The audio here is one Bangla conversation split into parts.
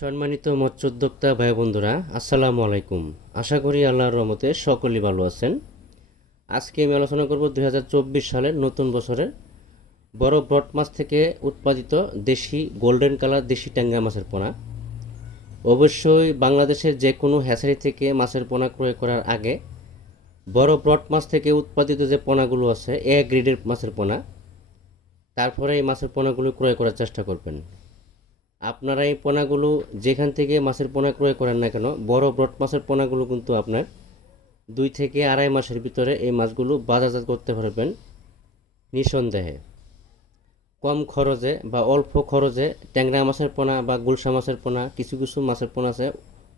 সম্মানিত মৎস্য উদ্যোক্তা ভাই বন্ধুরা, আসসালামু আলাইকুম। আশা করি আল্লাহর রহমতে সকলেই ভালো আছেন। আজকে আমি আলোচনা করব 2024 সালের নতুন বছরের বড় ব্রড মাছ থেকে উৎপাদিত দেশি গোল্ডেন কালার দেশি ট্যাংরা মাছের পোনা। অবশ্যই বাংলাদেশের যে কোনো হ্যাচারি থেকে মাছের পোনা ক্রয় করার আগে বড় ব্রড মাছ থেকে উৎপাদিত যে পোনাগুলো আছে এ গ্রেডের মাছের পোনা, তারপরে এই মাছের পোনাগুলো ক্রয় করার চেষ্টা করবেন। আপনারা এই পোনাগুলো যেখান থেকে মাছের পোনা ক্রয় করেন না কেন, বড় ব্রড মাছের পোনাগুলো কিন্তু আপনার 2 থেকে আড়াই মাসের ভিতরে এই মাছগুলো বাজারজাত করতে পারবেন নিঃসন্দেহে। কম খরচে বা অল্প খরচে ট্যাংরা মাছের পোনা বা গুলশা মাছের পোনা, কিছু কিছু মাছের পোনা আছে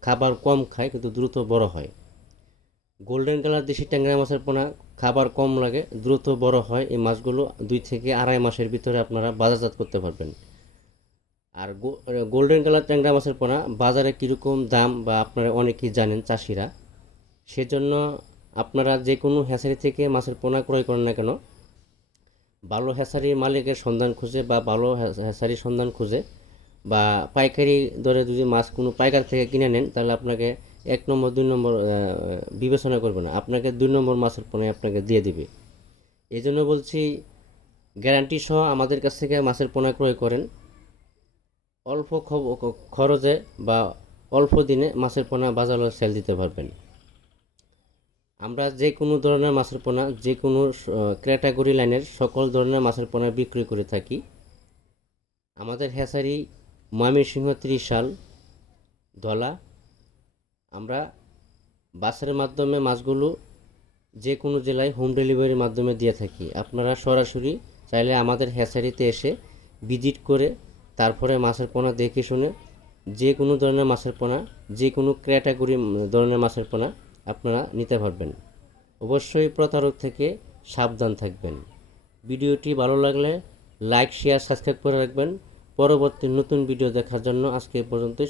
খাবার কম খায় কিন্তু দ্রুত বড় হয়। গোল্ডেন কালার দেশি ট্যাংরা মাছের পোনা খাবার কম লাগে, দ্রুত বড় হয়। এই মাছগুলো 2 থেকে আড়াই মাসের ভিতরে আপনারা বাজারজাত করতে পারবেন। আর গোল্ডেন কালার ট্যাংরা মাছের পোনা বাজারে কীরকম দাম বা আপনারা অনেকেই জানেন চাষিরা, সেজন্য আপনারা যে কোনো হ্যাচারি থেকে মাছের পোনা ক্রয় করেন না কেন, ভালো হ্যাচারির মালিকের সন্ধান খুঁজে বা ভালো হ্যাচারির সন্ধান খুঁজে বা পাইকারি দরে যদি মাছ কোনো পাইকার থেকে কিনে নেন, তাহলে আপনাকে 1 নম্বর 2 নম্বর বিবেচনা করবে না, আপনাকে 2 নম্বর মাছের পোনায় আপনাকে দিয়ে দিবে। এই জন্য বলছি, গ্যারান্টি সহ আমাদের কাছ থেকে মাছের পোনা ক্রয় করেন। অল্প খরচে বা অল্প দিনে মাছের পোনা বাজারে সেল দিতে পারবেন। আমরা যে কোনো ধরনের মাছের পোনা যে কোনো ক্যাটাগরি লাইনের সকল ধরনের মাছের পোনা বিক্রি করে থাকি। আমাদের হ্যাচারি ময়মনসিংহ ত্রিশাল ধলা। আমরা বাসের মাধ্যমে মাছগুলো যে কোনো জেলায় হোম ডেলিভারির মাধ্যমে দিয়ে থাকি। আপনারা সরাসরি চাইলে আমাদের হ্যাচারিতে এসে ভিজিট করে তারপরে মাছের পোনা দেখে শুনে যে কোনো ধরনের মাছের পোনা যে কোনো ক্যাটাগরি ধরনের মাছের পোনা আপনারা নিতে পারবেন। অবশ্যই প্রতারক থেকে সাবধান থাকবেন। ভিডিওটি ভালো লাগলে লাইক শেয়ার সাবস্ক্রাইব করে রাখবেন। পরবর্তী নতুন ভিডিও দেখার জন্য আজকে পর্যন্তই।